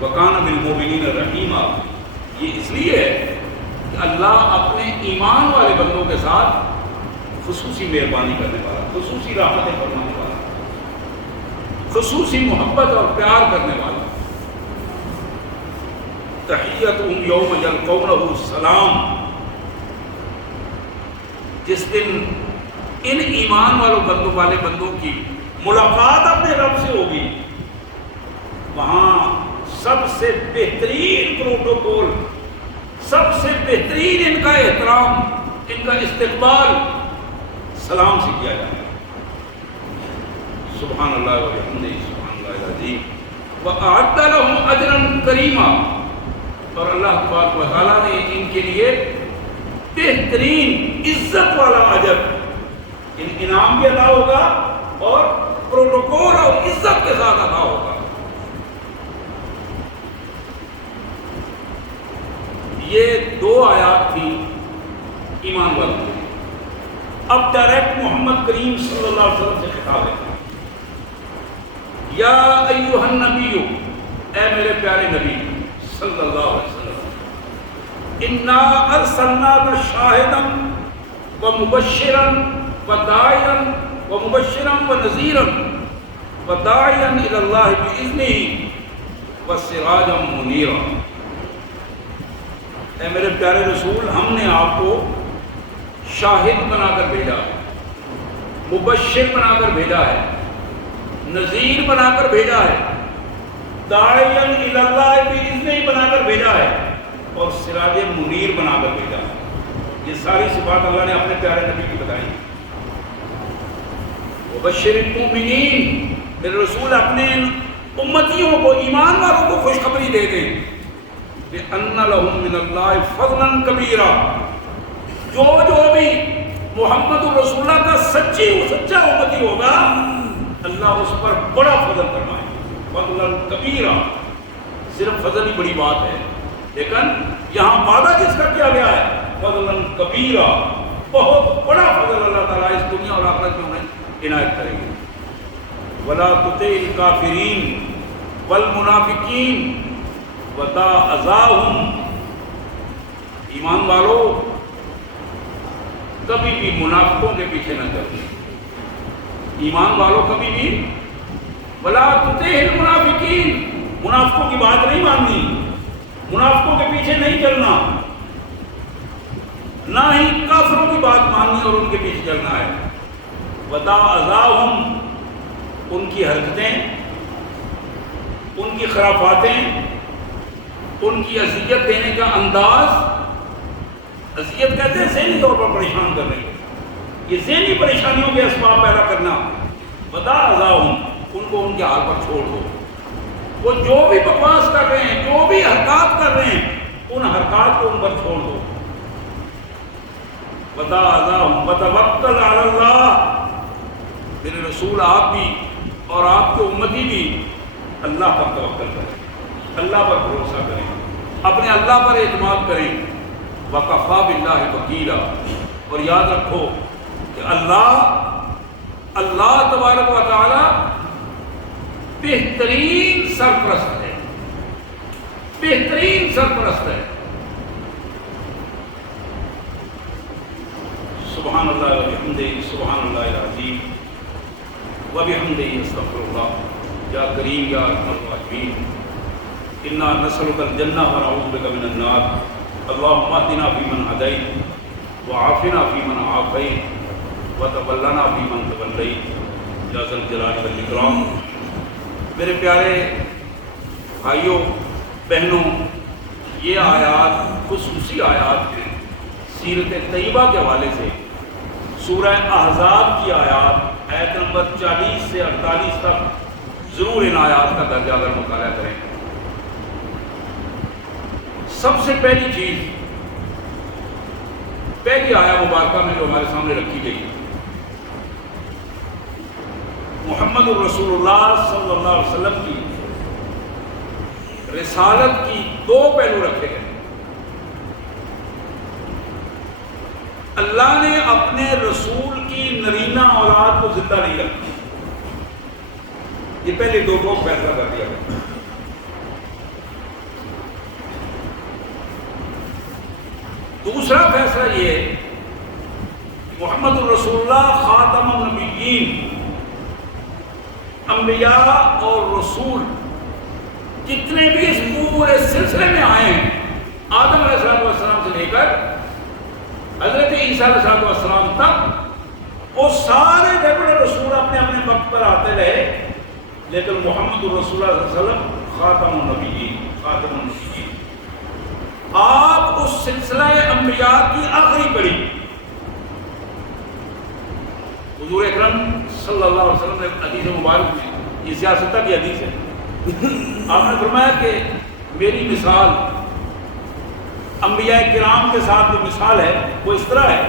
وَكَانَ بِالْمُؤْمِنِينَ رَحِيمًا، یہ اس لیے ہے کہ اللہ اپنے ایمان والے بندوں کے ساتھ خصوصی مہربانی کرنے والا، خصوصی رحمتیں فرمانے والا، خصوصی محبت اور پیار کرنے والا۔ تحیتہم یوم یلقونہ السلام، جس دن ان ایمان والے بندوں کی ملاقات اپنے رب سے ہوگی، وہاں سب سے بہترین پروٹوکول، سب سے بہترین ان کا احترام، ان کا استقبال سلام سے کیا جائے۔ سبحان اللہ و بحمدہ سبحان اللہ العظیم وَأَعَدَّ لَهُمْ أَجْرًا كَرِيمًا، اور اللہ تبارک و تعالیٰ نے ان کے لیے بہترین عزت والا اجر، انعام بھی عطا ہوگا اور پروٹوکول اور عزت کے ساتھ عطا ہوگا۔ یہ دو آیات تھی ایمان والوں کے۔ اب ڈائریکٹ محمد کریم صلی اللہ علیہ وسلم سے خطاب ہے، یا ایھا النبی، اے میرے پیارے نبی صلی اللہ علیہ وسلم، انا ارسلناک شاہدا ومبشرا وداعیا ومبشرا ونذیرا وداعیا الی اللہ باذنہ وسراجا منیرا۔ اے میرے پیارے رسول، ہم نے آپ کو شاہد بنا کر بھیجا ہے، مبشر بنا کر بھیجا ہے، نذیر بنا کر بھیجا ہے، داعیا الی اللہ باذنہ بنا کر بھیجا ہے، اور سراج منیر بنا کر بھیجا ہے۔ یہ ساری صفات اللہ نے اپنے پیارے نبی کی بتائی۔ وبشر المؤمنین، میرے رسول اپنے امتیوں کو، ایمان والوں کو خوشخبری دے دیں بِأَنَّ لَهُم مِّنَ اللَّهِ فَضْلًا كَبِيرًا، جو بھی محمد رسول اللہ کا سچا امتی ہوگا، اللہ اس پر بڑا فضل فرمائے، فضلاً کبیرا۔ صرف فضل ہی بڑی بات ہے، لیکن یہاں وعدہ جس کا کیا گیا ہے فضلاً کبیرا، بہت بڑا فضل اللہ تعالیٰ اس دنیا اور آخرت میں انہیں عنایت کریں گے۔ وَلَا تُطِعِ الْكَافِرِينَ وَالْمُنَافِقِينَ وَدَعْ أَذَاهُمْ، ایمان والو کبھی بھی منافقوں کے پیچھے نہ چلو، ایمان والو کبھی بھی وَلَا تُطِعِ الْمُنَافِقِينَ، منافقوں کی بات نہیں ماننی، منافقوں کے پیچھے نہیں چلنا، نہ ہی کافروں کی بات ماننی اور ان کے پیچھے چلنا ہے۔ وَدَعْ أَذَاهُمْ، ان کی حرکتیں، ان کی خرافاتیں، ان کی اذیت دینے کا انداز، اذیت کہتے ہیں ذہنی طور پر پریشان کرنے کو، یہ ذہنی پریشانیوں کے اسباب پیدا کرنا۔ وَدَعْ أَذَاهُمْ، ان کو ان کے حال پر چھوڑ دو، وہ جو بھی بکواس کر رہے ہیں، جو بھی حرکات کر رہے ہیں، ان حرکات کو ان پر چھوڑ دو۔ وَدَعْ أَذَاهُمْ وَتَوَکَّلْ عَلَى اللَّهِ، میرے رسول آپ بھی اور آپ کے امتی بھی اللہ پر توکل کریں، اللہ پر بھروسہ کریں، اپنے اللہ پر اعتماد کریں۔ وَكَفَى بِاللَّهِ وَكِيلًا، اور یاد رکھو کہ اللہ تبارک و تعالی بہترین سرپرست ہے، بہترین سرپرست ہے۔ سبحان اللہ وبحمدہ سبحان اللہ العظیم وبحمدہ استغفر اللہ۔ یا کریم یا ارحم الراحمین، انا نسألک الجنہ ونعوذ بک من النار، اللہم اہدنا فیمن ہدیت وعافنا فیمن عافیت وتولنا فیمن تولیت، یا ذا الجلال والاکرام۔ میرے پیارے بھائیوں بہنوں، یہ آیات خصوصی آیات ہیں سیرت طیبہ کے حوالے سے۔ سورہ احزاب کی آیات آیت نمبر 40 سے 48 تک ضرور ان آیات کا درجہ اگر مطالعہ کریں۔ سب سے پہلی چیز، پہلی آیہ مبارکہ میں جو ہمارے سامنے رکھی گئی، محمد الرسول اللہ صلی اللہ علیہ وسلم کی رسالت کی دو پہلو رکھے گئے۔ اللہ نے اپنے رسول کی نرینہ اولاد کو زندہ نہیں رکھی، یہ پہلے دو کو فیصلہ کر دیا گیا۔ دوسرا فیصلہ یہ ہے محمد الرسول اللہ خاتم النبیین، انبیاء اور رسول جتنے بھی اس پورے سلسلے میں آئے ہیں، آدم علیہ السلام سے لے کر حضرت عیسیٰ علیہ السلام تک، وہ سارے بڑے رسول اپنے اپنے وقت پر آتے رہے، لیکن محمد الرسول اللہ صلی اللہ علیہ وسلم خاتم النبیین، آپ اس سلسلہ انبیاء کی آخری کڑی۔ حضور اکرم صلی اللہ علیہ وسلم نے حدیث مبارک میں، یہ سیاستہ کی حدیث ہے، آپ نے فرمایا کہ میری مثال انبیاء کرام کے ساتھ جو مثال ہے وہ اس طرح ہے،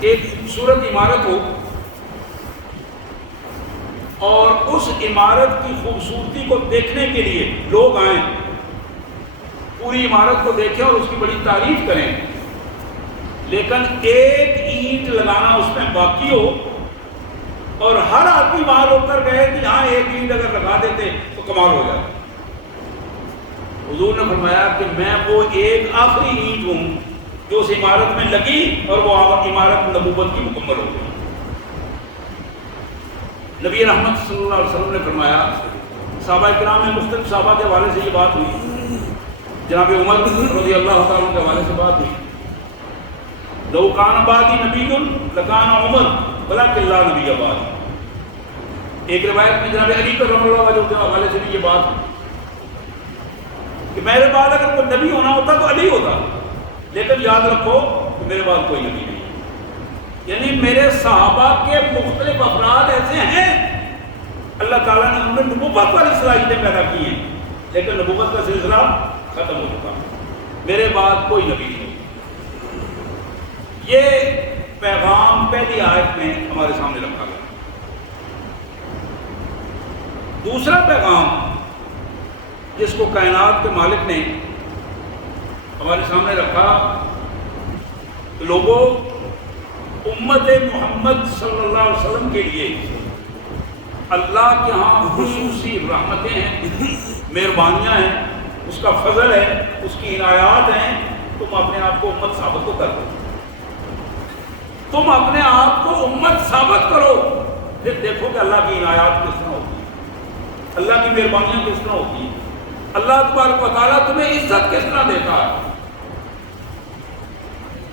ایک خوبصورت عمارت ہو اور اس عمارت کی خوبصورتی کو دیکھنے کے لیے لوگ آئیں، پوری عمارت کو دیکھیں اور اس کی بڑی تعریف کریں، لیکن ایک اینٹ لگانا اس میں باقی ہو اور ہر آدمی وہاں روک کر گئے کہ ہاں ایک اینٹ اگر لگا دیتے تو کمال ہو جائے۔ حضور نے فرمایا کہ میں وہ ایک آخری اینٹ ہوں جو اس عمارت میں لگی اور وہ عمارت نبوت کی مکمل ہو گئی۔ نبی رحمت صلی اللہ علیہ وسلم نے فرمایا، صحابہ کرام میں مختلف صحابہ کے حوالے سے یہ بات ہوئی، جناب عمر رضی اللہ تعالیٰ کے حوالے سے بات ہوئی، لو کان بعدی نبی لکان عمر ولکن لا نبی بعد۔ ایک روایت میں جناب علی کرم اللہ وجہ کے حوالے سے بھی یہ بات ہوئی کہ میرے بعد اگر کوئی نبی ہونا ہوتا تو علی ہوتا، لیکن یاد رکھو کہ میرے بعد کوئی نبی نہیں، یعنی میرے صحابہ کے مختلف افراد ایسے ہیں اللہ تعالیٰ نے ان میں نبوت والی صلاحیتیں پیدا کی ہیں، لیکن نبوت کا سلسلہ ختم ہو چکا، میرے بعد کوئی نبی نہیں۔ یہ پیغام پہلی آیت میں ہمارے سامنے رکھا گیا۔ دوسرا پیغام جس کو کائنات کے مالک نے ہمارے سامنے رکھا کہ لوگوں، امت محمد صلی اللہ علیہ وسلم کے لیے اللہ کے ہاں خصوصی رحمتیں ہیں، مہربانیاں ہیں، اس کا فضل ہے، اس کی عنایات ہیں، تم اپنے آپ کو امت ثابت تو کر دو، تم اپنے آپ کو امت ثابت کرو، پھر دیکھو کہ اللہ کی عنایات کس طرح ہوتی ہے، اللہ کی مہربانیاں کس طرح ہوتی ہیں، اللہ تبارک و تعالیٰ تمہیں عزت کس طرح دیتا ہے۔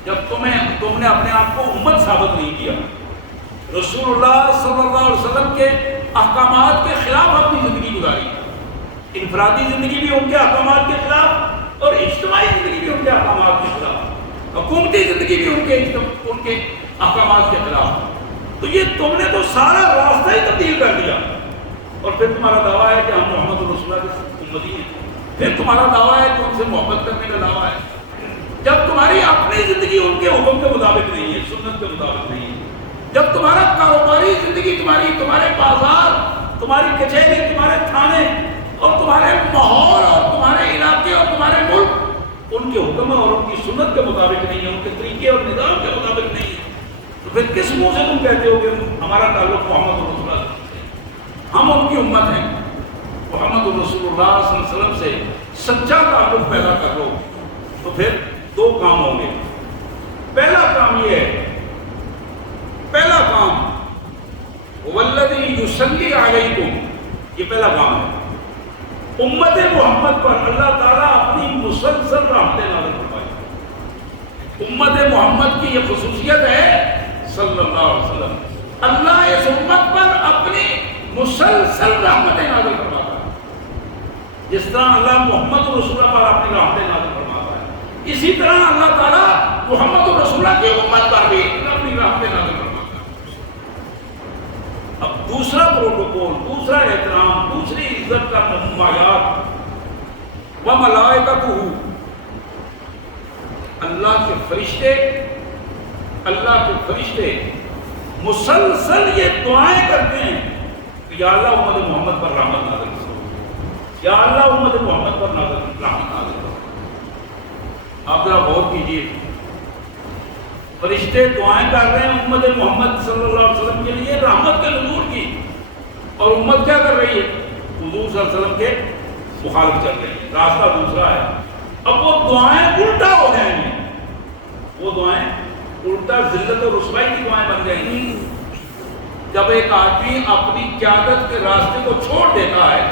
جب تم نے اپنے آپ کو امت ثابت نہیں کیا، رسول اللہ صلی اللہ علیہ وسلم کے احکامات کے خلاف اپنی زندگی گزاری، انفرادی زندگی بھی ان کے احکامات کے خلاف اور اجتماعی زندگی بھی ان کے احکامات کے خلاف، حکومتی زندگی بھی ان کے احکامات کے خلاف، تو یہ تم نے تو سارا راستہ ہی تبدیل کر دیا، اور پھر تمہارا دعویٰ ہے کہ ہم محمد رسول اللہ کے امتی ہیں، پھر تمہارا دعویٰ ہے کہ ان سے محبت کرنے کا دعویٰ ہے، جب تمہاری اپنی زندگی ان کے حکم کے مطابق نہیں ہے، سنت کے مطابق نہیں ہے، جب تمہارا کاروباری زندگی تمہارے بازار، تمہاری کچہری، تمہارے تھانے اور تمہارے ماحول اور تمہارے علاقے اور تمہارے ملک ان کے حکم اور ان کی سنت کے مطابق نہیں ہے، ان کے طریقے اور نظام کے مطابق نہیں ہے، تو پھر کس منہ سے تم کہتے ہو کہ ہمارا تعلق محمد رسول اللہ سے، ہم ان کی امت ہیں، محمد رسول اللہ صلی اللہ علیہ وسلم سے سچا تعلق پیدا کر لو، تو پھر دو کام ہوں گے۔ پہلا کام یہ ہے، پہلا کام والذی یصلی علیکم، یہ پہلا کام ہے، امت محمد پر اللہ تعالیٰ اپنی مسلسل رحمتیں نازل فرمائے۔ امت محمد کی یہ خصوصیت ہے صلی اللہ علیہ وسلم، اللہ اس امت پر اپنی مسلسل رحمتیں نازل فرماتا ہے، جس طرح اللہ محمد رسول اللہ پر اپنی رحمتیں نازل فرماتا ہے، اسی طرح اللہ تعالیٰ محمد رسول اللہ کی امت پر بھی اپنی رحمتیں نازل فرماتا ہے۔ اب دوسرا پروٹوکول، دوسرا احترام، دوسری عزت کا معیار، وَمَلَائِكَتُهُ، اللہ کے فرشتے مسلسل یہ دعائیں کرتے ہیں کہ یا اللہ امت محمد پر رحمت نازل کرو، یا اللہ امت محمد پر رحمت نازل کرو۔ آپ ذرا غور کیجیے، فرشتے دعائیں کر رہے ہیں امت محمد صلی اللہ علیہ وسلم کے لیے رحمت کے نزول کی، اور امت کیا کر رہی ہے؟ حضور صلی اللہ علیہ وسلم کے مخالف چل رہی ہے، راستہ دوسرا ہے، اب وہ دعائیں الٹا ہو جائیں گی، وہ دعائیں الٹا ذلت اور رسوائی کی دعائیں بن جائیں گی۔ جب ایک آدمی اپنی قیادت کے راستے کو چھوڑ دیتا ہے،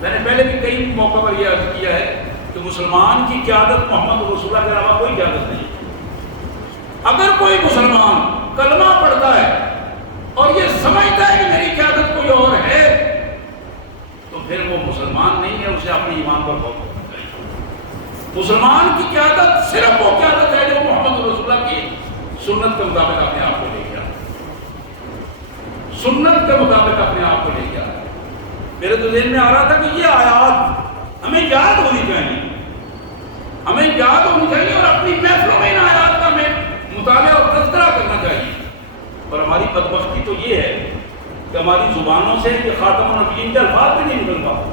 میں نے پہلے بھی کئی موقع پر یہ عرض کیا ہے کہ مسلمان کی قیادت محمد رسول اللہ کے علاوہ کوئی قیادت نہیں۔ اگر کوئی مسلمان کلمہ پڑھتا ہے اور یہ سمجھتا ہے کہ میری قیادت کوئی اور ہے، تو پھر وہ مسلمان نہیں ہے، اسے اپنے ایمان پر غور کرنا چاہیے۔ مسلمان کی قیادت صرف وہ قیادت ہے جو محمد رسول اللہ کی سنت کے مطابق اپنے آپ کو لے گیا، سنت کے مطابق اپنے آپ کو لے گیا۔ میرے تو ذہن میں آ رہا تھا کہ یہ آیات ہمیں یاد ہونی چاہیے، ہمیں یاد ہونی چاہیے، اور اپنی محفلوں میں ان آیات کا ہمیں مطالعہ اور تذکرہ کرنا چاہیے۔ اور ہماری بدبختی تو یہ ہے کہ ہماری زبانوں سے کہ خاتم النبیین کے الفاظ بھی نہیں نکل پاتے،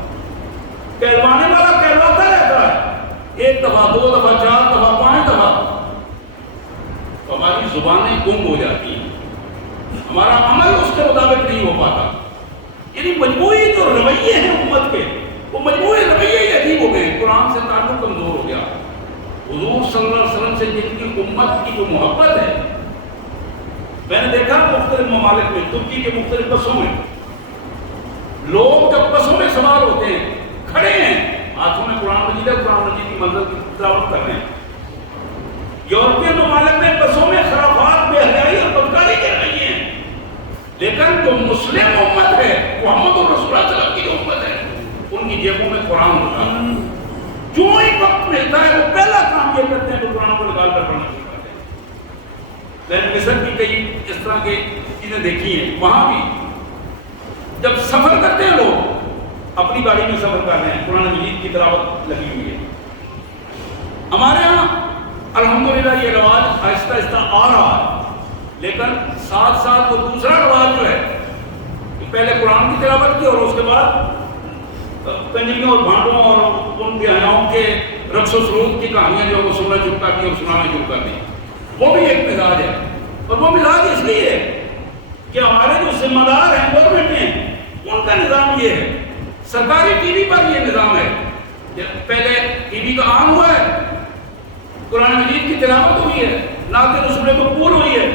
کہلوانے والا کہلواتا رہتا ہے، ایک دفعہ، دو دفعہ، چار دفعہ، 5 دفعہ، تو ہماری زبانیں گم ہو جاتی ہیں، ہمارا عمل اس کے مطابق نہیں ہو پاتا۔ یعنی مجموعی جو رویے ہیں امت کے، وہ مجموعی رویے ہی عجیب ہو گئے، قرآن سے تعلق کمزور ہو گیا۔ حضور صلی اللہ علیہ وسلم سے جن کی امت کی جو محبت ہے، میں نے دیکھا مختلف ممالک میں، ترکی کے مختلف بسوں میں لوگ جب بسوں میں سوار ہوتے ہیں، کھڑے ہیں، ہاتھوں میں قرآن مجید ہے، قرآن مجید کی منزل کی تلاوت کر رہے ہیں۔ یورپین ممالک میں بسوں میں خرافات، بے حیائی اور بدکاری کر رہی ہیں، لیکن جو مسلم امت ہے، محمد رسول اللہ صلی اللہ علیہ وسلم کی جو امت ہے، ان کی جیبوں میں قرآن ہوتا ہے، جو ہی وقت ملتا ہے وہ پہلا کام یہ کرتے ہیں کہ قرآن کو نکال کر پڑھنا شروع کرتے ہیں۔ میں نے مصر کی کئی اس طرح کی چیزیں دیکھی ہیں، وہاں بھی جب سفر کرتے ہیں لوگ، اپنی گاڑی میں سفر کر رہے ہیں، قرآن مجید کی تلاوت لگی ہوئی ہے۔ ہمارے ہاں الحمدللہ یہ رواج آہستہ آہستہ آ رہا ہے، لیکن ساتھ ساتھ وہ دوسرا رواج جو ہے کہ پہلے قرآن کی تلاوت کی اور اس کے بعد کنجریوں اور بھانڈوں اور ان بیاہوں کے رقص و سرود کی کہانیاں جو وہ سننا شروع کر دی اور سنانا شروع کر دی، وہ بھی ایک مزاج ہے۔ اور وہ مزاج اس لیے ہے کہ ہمارے جو ذمہ دار ہیں گورنمنٹ میں، ان کا نظام یہ ہے، سرکاری ٹی وی پر یہ نظام ہے، پہلے ٹی وی کا آن ہوا ہے، قرآن مجید کی تلاوت ہوئی ہے، نعت رسول مقبول ہوئی ہے،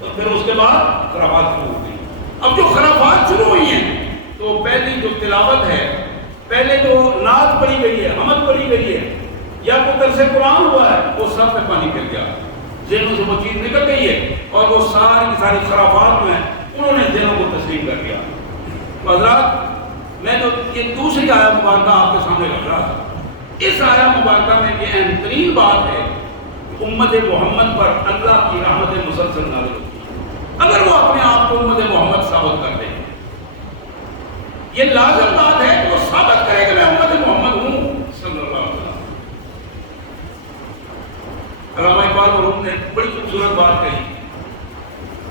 اور پھر اس کے بعد خرافات شروع ہو گئی۔ اب جو خرافات شروع ہوئی ہیں تو پہلی جو تلاوت ہے، پہلے جو نعت پڑھی گئی ہے، حمد پڑھی گئی ہے، یا کوئی درس قرآن ہوا ہے، وہ سب پہ پانی پھر گیا، ذہنوں سے وہ چیز نکل گئی ہے، اور وہ ساری کی ساری خرافات میں انہوں نے ذہنوں کو تسلیم کر دیا۔ حضرات، میں جو یہ دوسری آیت مبارکہ آپ کے سامنے رکھ رہا تھا، اس آیت مبارکہ میں یہ اہم ترین بات ہے کہ امت محمد پر اللہ کی رحمت مسلسل نازل ہوتی ہے، اگر وہ اپنے آپ کو امت محمد ثابت کر دیں۔ یہ لازم بات ہے کہ وہ ثابت کرے کہ میں امت محمد ہوں صلی اللہ علیہ وسلم۔ علامہ اقبال مرحوم نے بڑی خوبصورت بات کہی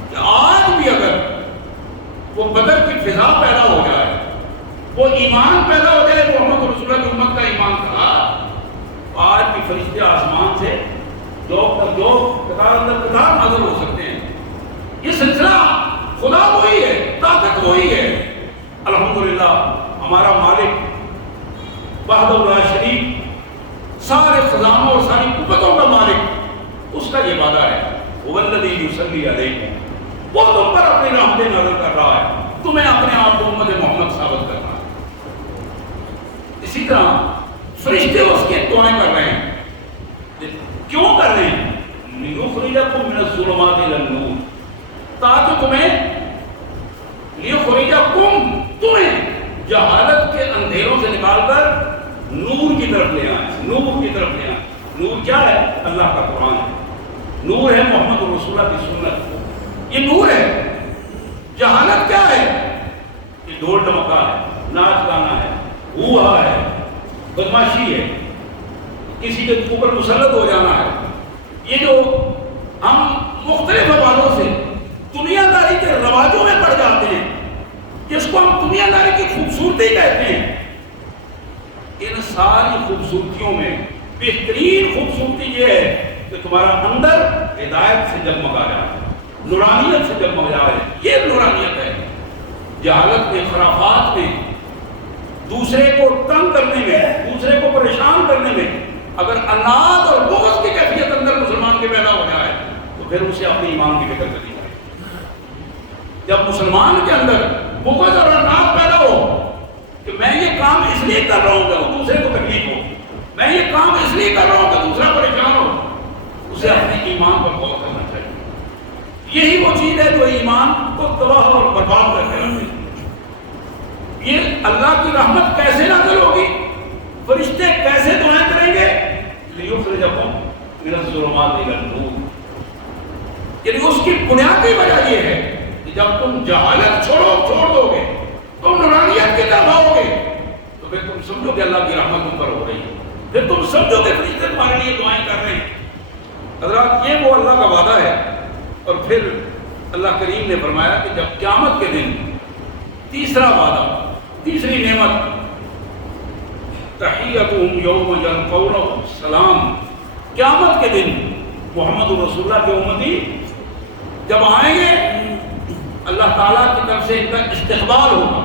کہ آج بھی اگر وہ بدر کی فضا پیدا ہو جائے، وہ ایمان پیدا ہو جائے محمد رسول اللہ کی امت کا ایمان تھا، آج بھی فرشتے آسمان سے قطار اندر قطار نازل ہو سکتے ہیں۔ یہ سلسلہ خدا وہی ہے، طاقت وہی ہے۔ الحمدللہ ہمارا مالک وحدہ لا شریک، سارے خزانوں اور ساری قوتوں کا مالک، اس کا یہ وعدہ ہے، هو الذی یصلی علیکم، وہ تم پر اپنی رحمتیں نازل کر رہا ہے، تمہیں اپنے آپ کو امت محمد ثابت کرنا ہے۔ اسی طرح فرشتے اس کی دعائیں کر رہے ہیں، کیوں کر رہے ہیں؟ لیخرجکم من الظلمات الی النور، تاکہ تمہیں جہالت کے اندھیروں سے نکال کر نور کی طرف لے آئیں، نور کی طرف لے آئیں۔ نور کیا ہے؟ اللہ کا قرآن ہے، نور ہے محمد رسول اللہ کی سنت، یہ نور ہے۔ جہالت کیا ہے؟ یہ ڈھول ڈمکا ہے، ناچ گانا ہے، ہوا ہے، بدماشی ہے، کسی کے اوپر مسلط ہو جانا ہے۔ یہ جو ہم مختلف حوالوں سے دنیا داری کے رواجوں میں پڑ جاتے ہیں، جس کو ہم دنیا داری کی خوبصورتی کہتے ہیں، ان ساری خوبصورتیوں میں بہترین خوبصورتی یہ ہے کہ تمہارا اندر ہدایت سے جگمگا جائے، نورانیت سے جگمگا جائے، یہ نورانیت ہے۔ جہالت میں، خرافات میں دوسرے کو تنگ کرنے میں، دوسرے کو پریشان کرنے میں اگر اناد اور بغض کی کیفیت اندر مسلمان کے پیدا ہو جائے تو پھر اسے اپنے ایمان کی فکر کرنی چاہیے۔ جب مسلمان کے اندر بغض اور اناد پیدا ہو کہ میں یہ کام اس لیے کر رہا ہوں کہ دوسرے کو تکلیف ہو، میں یہ کام اس لیے کر رہا ہوں کہ دوسرا پریشان ہو، اسے اپنے ایمان پر غور کرنا چاہیے۔ یہی وہ چیز ہے جو ایمان کو تباہ اور برباد کر کے رکھے۔ یہ اللہ کی رحمت کیسے نازل ہوگی، فرشتے کیسے دعائیں کریں گے، لِيُخْرِجَكُم مِّنَ الظُّلُمَاتِ إِلَى النُّورِ، یعنی اس کی بنیادی وجہ یہ ہے کہ جب تم جہالت چھوڑ دو گے، تم نورانیت کی طرف آؤ گے، تو پھر تم سمجھو کہ اللہ کی رحمت تم پر ہو رہی ہے، پھر تم سمجھو کہ فرشتے تمہارے لیے دعائیں کر رہے ہیں۔ حضرات یہ وہ اللہ کا وعدہ ہے۔ اور پھر اللہ کریم نے فرمایا کہ جب قیامت کے دن تیسرا وعدہ، تیسری نعمت، تحیتہم یوم یلقونہ سلام، قیامت کے دن محمد رسول اللہ کے امتی جب آئیں گے اللہ تعالیٰ کی طرف سے ان کا استقبال ہوگا،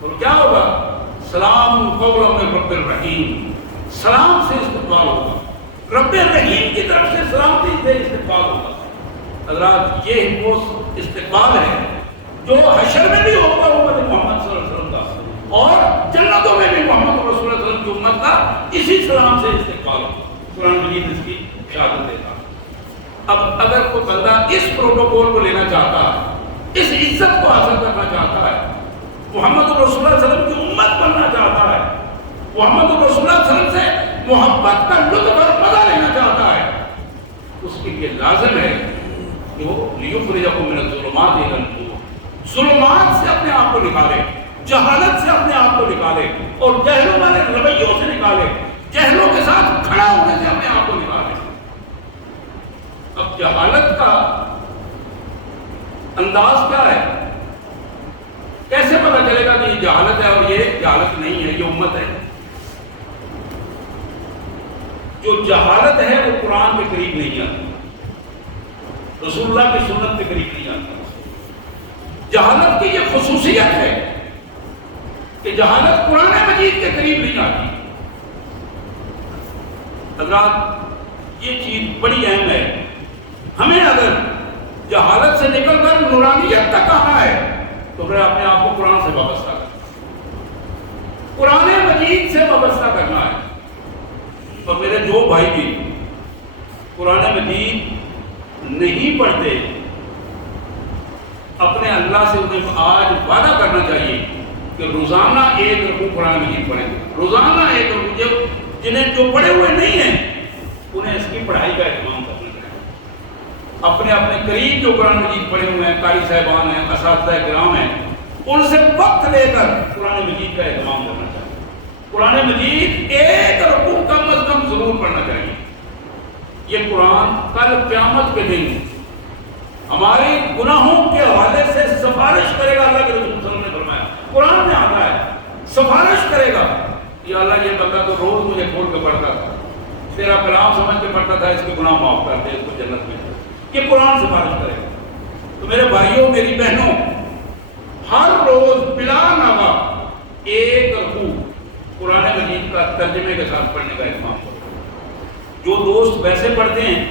اور کیا ہوگا، سلام قولا من رب الرحیم، سلام سے استقبال ہوگا، رب الرحیم کی طرف سے سلامتی سے استقبال ہوگا۔ حضرات یہ وہ استقبال ہے جو حشر میں بھی ہوگا امت محمد صلی اللہ علیہ وسلم کا، اور جنتوں میں بھی محمد رسول اللہ صلی اللہ علیہ وسلم کی امت کا اسی سلام سے استقبال ہوگا۔ قرآن مجید اس کی شہادت دیتا۔ اب اگر کوئی بندہ اس پروٹوکول کو لینا چاہتا ہے، اس عزت کو حاصل کرنا چاہتا ہے، محمد رسول اللہ صلی اللہ علیہ وسلم کی امت بننا چاہتا ہے، محمد رسول اللہ صلی اللہ علیہ وسلم سے محبت کا لطف اور مزہ لینا چاہتا ہے، اس کے لیے لازم ہے کہ وہ لِيُخْرِجَكُم مِّنَ الظُّلُمَاتِ إِلَى النُّورِ، ظلمات سے اپنے آپ کو نکالے، جہالت سے اپنے آپ کو نکالے، اور جہلوں والے رویوں سے نکالے، جہلوں کے ساتھ کھڑا ہونے سے اپنے آپ کو نکالے۔ اب جہالت کا انداز کیا ہے، کیسے پتہ چلے گا کہ یہ جہالت ہے اور یہ جہالت نہیں ہے، یہ امت ہے؟ جو جہالت ہے وہ قرآن کے قریب نہیں آتی، رسول اللہ کی سنت کے قریب نہیں آتی۔ جہالت کی یہ خصوصیت ہے کہ جہالت قرآن مجید کے قریب نہیں آتی۔ حضرات یہ چیز بڑی اہم ہے، ہمیں اگر جہالت سے نکل کر نورانیت تک آنا ہے تو پھر اپنے آپ کو قرآن سے وابستہ کرنا، قرآن مجید سے وابستہ کرنا ہے۔ اور میرے جو بھائی بھی قرآن مجید نہیں پڑھتے، اپنے اللہ سے انہیں آج وعدہ کرنا چاہیے کہ روزانہ ایک رکوع قرآن مجید پڑھیں، روزانہ ایک رکوع۔ جنہیں جو پڑھے ہوئے نہیں ہیں انہیں اس کی پڑھائی کا اہتمام کرنا چاہیے۔ اپنے اپنے قریب جو قرآن مجید پڑھے ہوئے ہیں، قاری صاحبان ہیں، اساتذہ کرام ہیں، ان سے وقت لے کر قرآن مجید کا اہتمام کرنا چاہیے۔ قرآن مجید ایک رکوع کم از کم ضرور پڑھنا چاہیے۔ یہ قرآن کل قیامت کے دن ہمارے گناہوں کے حوالے سے سفارش کرے گا۔ اللہ کے رسول صلی اللہ علیہ وسلم نے فرمایا، قرآن میں آتا ہے، سفارش کرے گا، یا اللہ یہ بندہ تو روز مجھے کھول کے پڑھتا تھا، تیرا کلام سمجھ کے پڑھتا تھا، اس کے گناہ معاف کر دے، اس کو جنت میں۔ یہ قرآن سفارش کرے گا۔ تو میرے بھائیوں، میری بہنوں، ہر روز بلا ناغہ ایک رکوع قرآن مجید کا ترجمے کے ساتھ پڑھنے کا اہتمام کرو۔ جو دوست ویسے پڑھتے ہیں،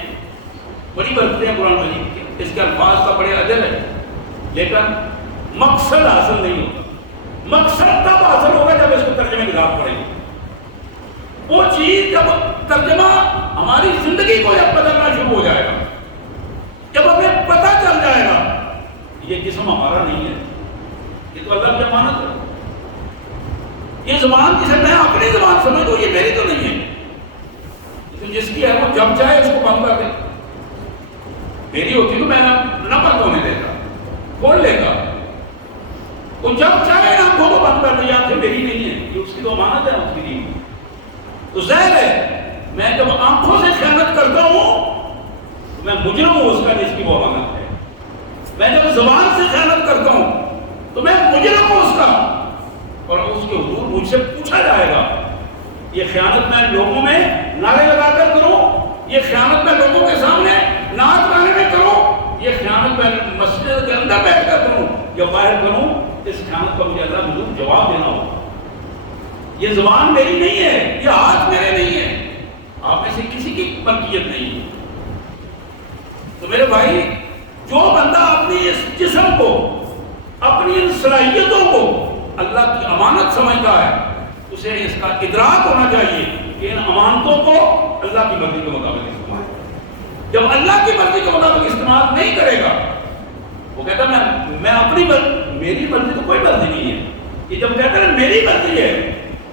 بڑی برکتیں ہیں قرآن مجید کی، اس کے الفاظ کا بڑے اجر ہے، لیکن مقصد حاصل نہیں ہوتا۔ مقصد تب حاصل ہوگا جب اس کو ترجمے کے ساتھ پڑھیں گے۔ وہ چیز جب ترجمہ ہماری زندگی کو جب بدلنا شروع ہو جائے گا، جب ہمیں پتہ چل جائے گا یہ جسم ہمارا نہیں ہے، یہ تو اللہ کی امانت ہے، یہ زبان جسے میں اپنی زبان سمجھوں یہ میری تو نہیں ہے، تو جس کی ہے وہ جب چاہے اس کو بند کر دے۔ میری ہوتی تو میں نہ بند ہونے دیتا، کھول لیتا، وہ جب چاہے نا کو بند کر دیا کہ میری نہیں ہے، یہ اس کی تو امانت ہے، اس کی نہیں۔ تو ظاہر ہے میں جب آنکھوں سے خیانت کرتا ہوں تو میں مجرم ہوں اس کا جس کی وہ امانت ہے۔ میں جب زبان سے خیانت کرتا ہوں تو میں مجرم ہوں اس کا، اور اس کے حضور مجھ سے پوچھا جائے گا۔ یہ خیانت میں لوگوں میں نعرے لگا کر کروں، یہ خیانت میں لوگوں کے سامنے نعت گانے میں کروں، یہ خیانت میں مسجد کے اندر بیٹھ کر کروں یا باہر کروں، اس خیانت کا مجھے اللہ حضور جواب دینا ہوگا۔ یہ زبان میری نہیں ہے، یہ ہاتھ میرے نہیں ہے، آپ میں سے کسی کی ملکیت نہیں ہے۔ تو میرے بھائی، جو بندہ اپنی اس جسم کو، اپنی ان صلاحیتوں کو اللہ کی امانت سمجھتا ہے، اسے اس کا ادراک ہونا چاہیے کہ ان امانتوں کو اللہ کی مرضی کے مطابق استعمال کرے۔ جب اللہ کی مرضی کے مطابق استعمال نہیں کرے گا، وہ کہتا ہے میں اپنی میری مرضی تو کوئی مرضی نہیں ہے، یہ جب کہتا ہے میری مرضی ہے،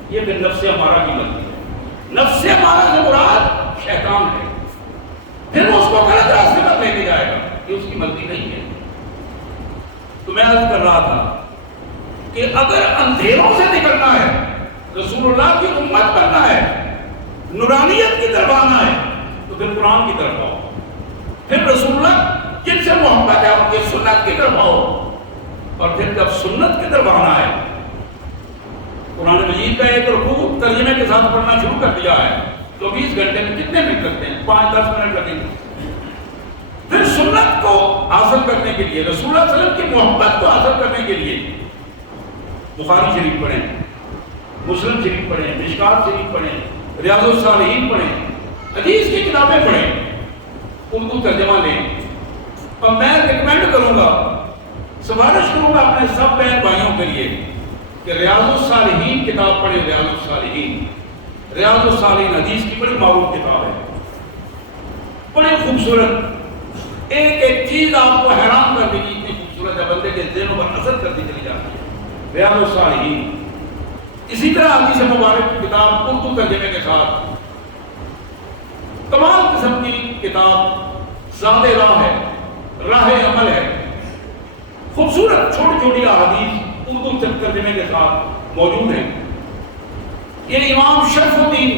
یہ پھر نفس امارہ کی مرضی ہے۔ نفس امارہ سے مراد شیطان ہے، پھر وہ اس کو غلط راستے پر لے کے جائے گا، یہ اس کی مرضی نہیں ہے۔ تو میں عرض کر رہا تھا کہ اگر اندھیروں سے نکلنا ہے، رسول اللہ کی امت بننا ہے، نورانیت کی طرف آنا ہے، تو پھر قرآن کی طرف آؤ، پھر رسول اللہ جن سے محبت ہے ان کی سنت کی طرف آؤ، اور پھر جب سنت کی طرف آنا ہے، قرآن مجید کا ایک رکوع ترجمے کے ساتھ پڑھنا شروع کر دیا ہے، 24 گھنٹے میں کتنے منٹ لگتے ہیں؟ 5-10 منٹ لگیں گے۔ پھر سنت کو حاصل کرنے کے لیے، رسول اللہ صلی اللہ علیہ وسلم کی محبت کو حاصل کرنے کے لیے بخاری شریف پڑھیں، مسلم شریف پڑھیں، مشکات شریف پڑھیں، ریاض الصالحین پڑھیں، حدیث کی کتابیں پڑھیں، اردو ترجمہ لیں۔ اور میں ریکمینڈ کروں گا، سفارش کروں گا اپنے سب بہن بھائیوں کے لیے کہ ریاض الصالحین کتاب پڑھیں۔ ریاض الصالحین حدیث کی بڑی معروف کتاب ہے، بڑی خوبصورت، ایک ایک چیز آپ کو حیران کر دے گی، اتنی خوبصورت ہے، بندے کے ذہنوں پر اثر کرتی چلی جاتی ہے ریاض الصالحین۔ اسی طرح حدیث مبارک کی کتاب اردو ترجمے کے ساتھ کمال قسم کی کتاب زاد راہ ہے، راہ عمل ہے، خوبصورت چھوٹی چھوٹی احادیث اردو ترجمے کے ساتھ موجود ہیں۔ یہ امام شرف الدین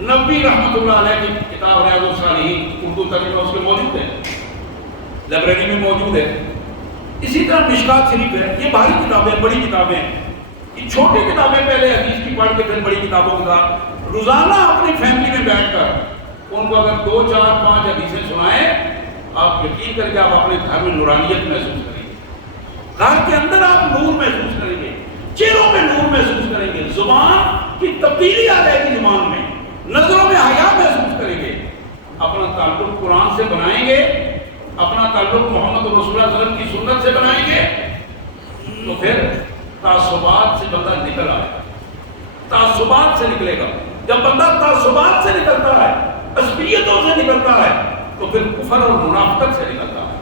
نبوی رحمۃ اللہ علیہ کی کتاب ریاض الصالحین اردو ترجمہ اس کے موجود ہے، لائبریری میں موجود ہے۔ اسی طرح مشکات شریف ہے، یہ بھاری کتابیں، بڑی کتابیں، یہ چھوٹی کتابیں پہلے حدیث کی پڑھ کے پھر بڑی کتابوں کے ساتھ روزانہ اپنی فیملی میں بیٹھ کر ان کو اگر 2 4 5 حدیثیں سنائیں، آپ یقین کر کے آپ اپنے گھر میں نورانیت محسوس کریں گے، گھر کے اندر آپ نور محسوس کریں گے، چہروں میں نور محسوس کریں گے، زبان کی تبدیلی آ جائے گی زبان میں، نظروں میں حیا محسوس کریں گے، اپنا تعلق قرآن سے بنائیں گے، اپنا تعلق محمد رسول اللہ صلی اللہ علیہ وسلم کی سنت سے بنائیں گے، تو پھر تعصبات سے بندہ نکل آئے گا، تعصبات سے نکلے گا۔ جب بندہ تعصبات سے نکلتا ہے، عصبیتوں سے نکلتا ہے، تو پھر کفر اور منافقت سے نکلتا ہے۔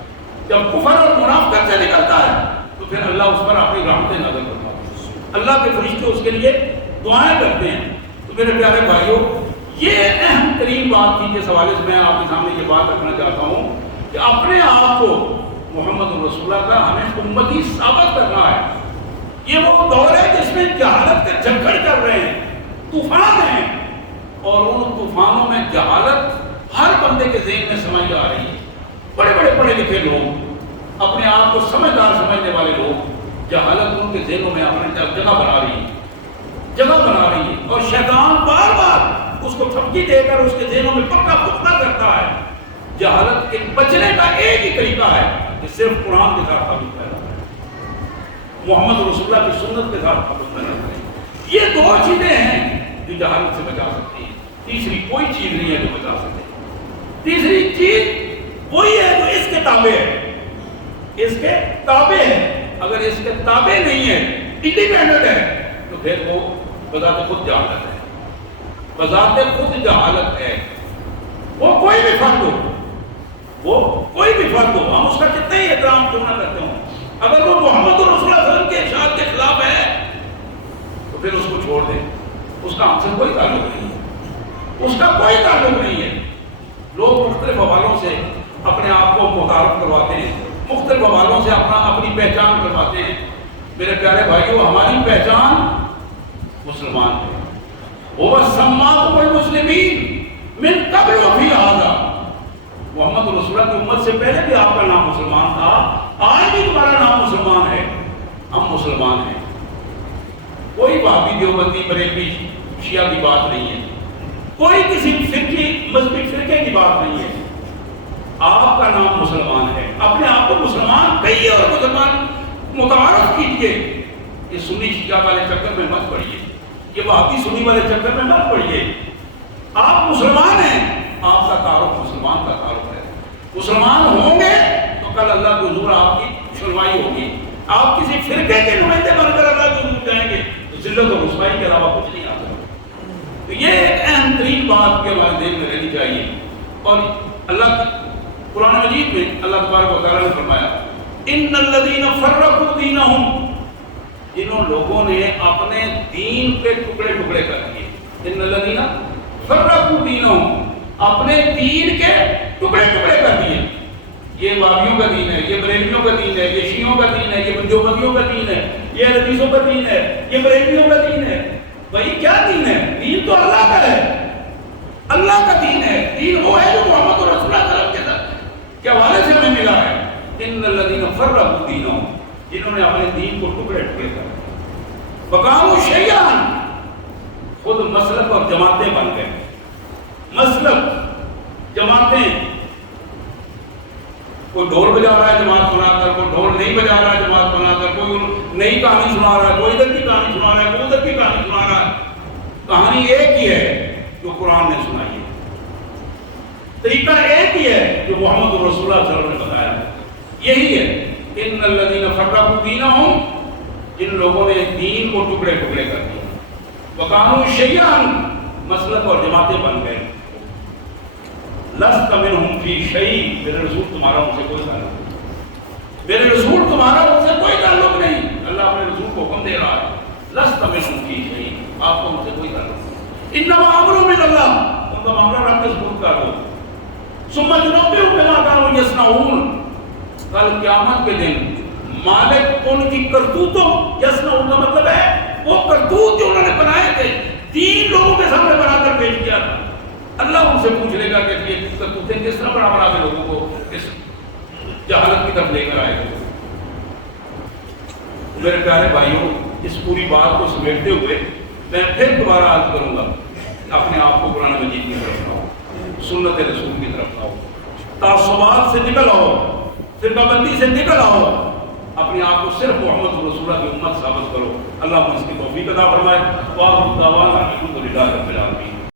جب کفر اور منافقت سے نکلتا ہے تو پھر اللہ اس پر اپنی رحمتیں نازل کرتا ہے، اللہ کے فرشتے اس کے لیے دعائیں کرتے ہیں۔ تو میرے پیارے بھائیوں، یہ اہم ترین بات تھی جس حوالے سے میں آپ کے سامنے یہ بات رکھنا چاہتا ہوں کہ اپنے آپ کو محمد رسول اللہ کا ہمیں امتی ثابت کرنا ہے۔ یہ وہ دور ہے جس میں جہالت کے جھکڑ چل رہے ہیں، طوفان ہیں، اور ان طوفانوں میں جہالت ہر بندے کے ذہن میں سمجھ آ رہی ہے۔ بڑے بڑے پڑھے لکھے لوگ، اپنے آپ کو سمجھدار سمجھنے والے لوگ، جہالت ان کے ذہنوں میں اپنے جگہ بنا رہی ہے، اور شیطان بار بار اس کو تھپکی دے کر اس کے ذہنوں میں پکا پختہ کرتا ہے۔ جہالت کے بچنے کا ایک ہی طریقہ ہے کہ صرف قرآن کے ساتھ تعلق پیدا کریں، محمد رسول اللہ کی سنت کے ساتھ تعلق پیدا کریں۔ یہ 2 چیزیں ہیں جو جہالت سے بچا سکتی ہیں، تیسری کوئی چیز نہیں ہے جو بچا سکے۔ تیسری چیز وہی ہے جو اس کے تابع ہے، اس کے تابع ہے۔ اگر اس کے تابع نہیں ہے، انڈیپینڈنٹ ہے، تو پھر وہ بذات خود جہالت ہے، بذات خود جہالت ہے۔ وہ کوئی بھی فرد ہو، ہم اس کا کتنے ہی احترام کیوں نہ کرتے ہوں، اگر وہ محمد رسول اللہ صلی اللہ علیہ وسلم کے ارشاد کے خلاف ہے تو پھر اس کو چھوڑ دیں، اس کا ہم سے کوئی تعلق نہیں ہے، اس کا کوئی تعلق نہیں ہے۔ لوگ مختلف حوالوں سے اپنے آپ کو متعارف کرواتے ہیں، مختلف حوالوں سے اپنی پہچان کرواتے ہیں۔ میرے پیارے بھائیوں، ہماری پہچان مسلمان ہے۔ وہ سماکم المسلمین من قبل وفی ھذا، محمد رسول اللہ کی امت سے پہلے بھی آپ کا نام مسلمان تھا، آج بھی تمہارا نام مسلمان ہے، ہم مسلمان ہیں۔ کوئی وہابی دیوبندی بریلوی شیعہ کی بات نہیں ہے، کوئی کسی مذہبی فرقے کی بات نہیں ہے، آپ کا نام مسلمان ہے۔ اپنے آپ کو مسلمان کہیے اور مسلمان متعارف کیجیے۔ یہ سنی شیعہ والے چکر میں مت پڑیے، یہ وہابی سنی والے چکر میں مت پڑیے. آپ مسلمان ہیں, آپ کا تعارف مسلمان کا تعارف ہے. مسلمان ہوں گے تو کل اللہ کے حضور آپ کی سنوائی ہوگی. آپ کسی فرقے کے نمائندے بن کر اللہ کے حضور جائیں گے تو ذلت و رسوائی کے علاوہ کچھ نہیں آ سکتا. تو یہ ایک اہم ترین بات کے ہمارے ذہن میں رہنی چاہیے. اور اللہ قرآن مجید میں اللہ تبارک و تعالیٰ نے فرمایا ان الذین فرقوا دینہم, جنہوں لوگوں نے اپنے دین کے ٹکڑے ٹکڑے کر دیے. ان الذین فرقوا دینہم, اپنے دین کے ٹکڑے ٹکڑے کر دیے. یہ وہابیوں کا دین ہے, یہ بریلویوں کا دین ہے, یہ شیعوں کا دین ہے, یہ دیوبندیوں کا دین ہے, یہ حدیثوں کا دین ہے, یہ بریلویوں کا دین ہے. بھائی کیا دین ہے؟ دین تو اللہ کا ہے, اللہ کا دین ہے. دین وہ ہے جو محمد رسول اللہ صلی اللہ علیہ وسلم کے حوالے سے ہمیں ملا ہے. ان الذین فرقوا دینہم, جنہوں نے اپنے دین کو ٹکڑے ٹکڑے کر وقالوا شیعا, خود مسلک اور جماعتیں بن گئے. مسلک جماعتیں, کوئی ڈھول بجا رہا ہے جماعت بنا کر, کوئی ڈھول نہیں بجا رہا ہے جماعت بنا کر, کوئی نئی کہانی سنا رہا ہے, کوئی ادھر کی کہانی سنا رہا ہے, کوئی ادھر کی کہانی سنا رہا ہے. کہانی ایک ہی ہے جو قرآن نے سنائی ہے, طریقہ ایک ہی ہے جو محمد رسول اللہ صلی اللہ علیہ وسلم نے بتایا. یہی ہے ان الذین فرقوا دینہم, جن لوگوں نے دین کو ٹکڑے ٹکڑے کر دیا. وقالوا شیعا, مسلک اور جماعتیں بن گئے. لست منہم فی شیء, میرے رسول تمہارا ان سے کوئی تعلق نہیں, میرے رسول تمہارا ان سے کوئی تعلق نہیں. اللہ اپنے رسول کو حکم دے رہا ہے لست منہم فی شیء, آپ کو ان سے کوئی تعلق نہیں. انما امر من اللہ, ان کا معاملہ رب کے سپرد کر دو. ثم ينبئهم بما كانوا يصنعون, کل قیامت کے دن مالک ان کی کرتوتوں, یصنعون کا مطلب ہے وہ کرتوت جو انہوں نے بنائے تھے, دین لوگوں کے سامنے بنا کر پیش کیا تھا, اللہ ان سے پوچھ لے گا کہ یہ کرتوتیں کس طرح بنا بنا کے لوگوں کو اس جہالت کی طرف لے کر آئے تھے. میرے پیارے بھائیوں, اس پوری بات کو سمیٹتے ہوئے میں پھر دوبارہ عرض کروں گا, اپنے آپ کو قرآن مجید کی طرف لاؤ, سنت رسول کی طرف لاؤ, تعصبات سے نکل آؤ, فرقہ بندی سے نکل آؤ, اپنے آپ کو صرف محمد رسول اللہ کی امت ثابت کرو. اللہ کو اس کی توفیق عطا فرمائے. وآخر دعوانا الحمد للہ رب العالمین.